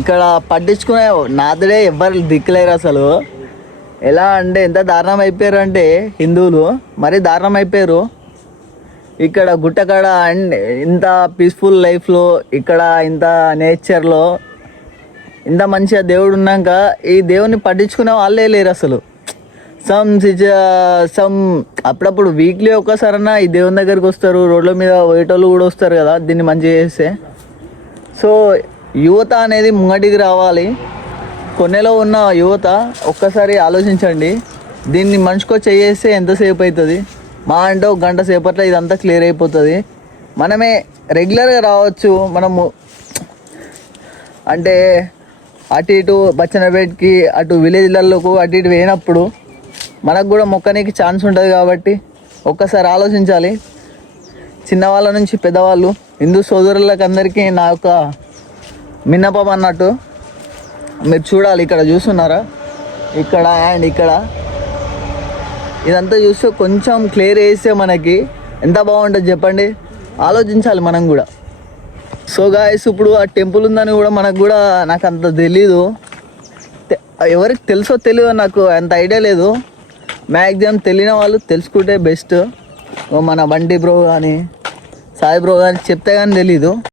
ఇక్కడ పట్టించుకునే నాదుడే ఎవ్వరు దిక్కులేరు అసలు. ఎలా అంటే ఎంత దారుణం అయిపోయారు అంటే హిందువులు మరీ దారుణం అయిపోయారు. ఇక్కడ గుట్టకాడ అండ్ ఇంత పీస్ఫుల్ లైఫ్లో, ఇక్కడ ఇంత నేచర్లో, ఇంత మంచిగా దేవుడు ఉన్నాక ఈ దేవుని పట్టించుకునే వాళ్ళే లేరు అసలు. సమ్ అప్పుడప్పుడు వీక్లీ ఒక్కసారన్నా ఈ దేవుని దగ్గరికి వస్తారు, రోడ్ల మీద పోయేటోళ్ళు కూడా వస్తారు కదా దీన్ని మంచిగా చేస్తే. సో యువత అనేది ముంగటికి రావాలి. కొన్నేలో ఉన్న యువత ఒక్కసారి ఆలోచించండి. దీన్ని మనిషికో చేస్తే ఎంతసేపు అవుతుంది? మా అంటే ఒక గంట సేపట్లో ఇదంతా క్లియర్ అయిపోతుంది. మనమే రెగ్యులర్గా రావచ్చు. మనము అంటే అటు ఇటు బచ్చనపేటకి, అటు విలేజ్లలోకి అటు ఇటు పోయినప్పుడు మనకు కూడా మొక్కనికి ఛాన్స్ ఉంటుంది. కాబట్టి ఒక్కసారి ఆలోచించాలి. చిన్నవాళ్ళ నుంచి పెద్దవాళ్ళు, హిందూ సోదరులకు అందరికీ నా యొక్క విన్నపం అన్నట్టు. మీరు చూడాలి, ఇక్కడ చూస్తున్నారా, ఇక్కడ అండ్ ఇక్కడ ఇదంతా చూస్తే కొంచెం క్లియర్ చేస్తే మనకి ఎంత బాగుంటుంది చెప్పండి. ఆలోచించాలి మనం కూడా. సో గాయస్, ఇప్పుడు ఆ టెంపుల్ ఉందని కూడా మనకు కూడా నాకు అంత తెలీదు. ఎవరికి తెలుసో తెలియదో నాకు అంత ఐడియా లేదు. మ్యాక్సిమం తెలియని వాళ్ళు తెలుసుకుంటే బెస్ట్. మన బండి బ్రో కానీ సాయి బ్రో కానీ చెప్తే కానీ తెలీదు.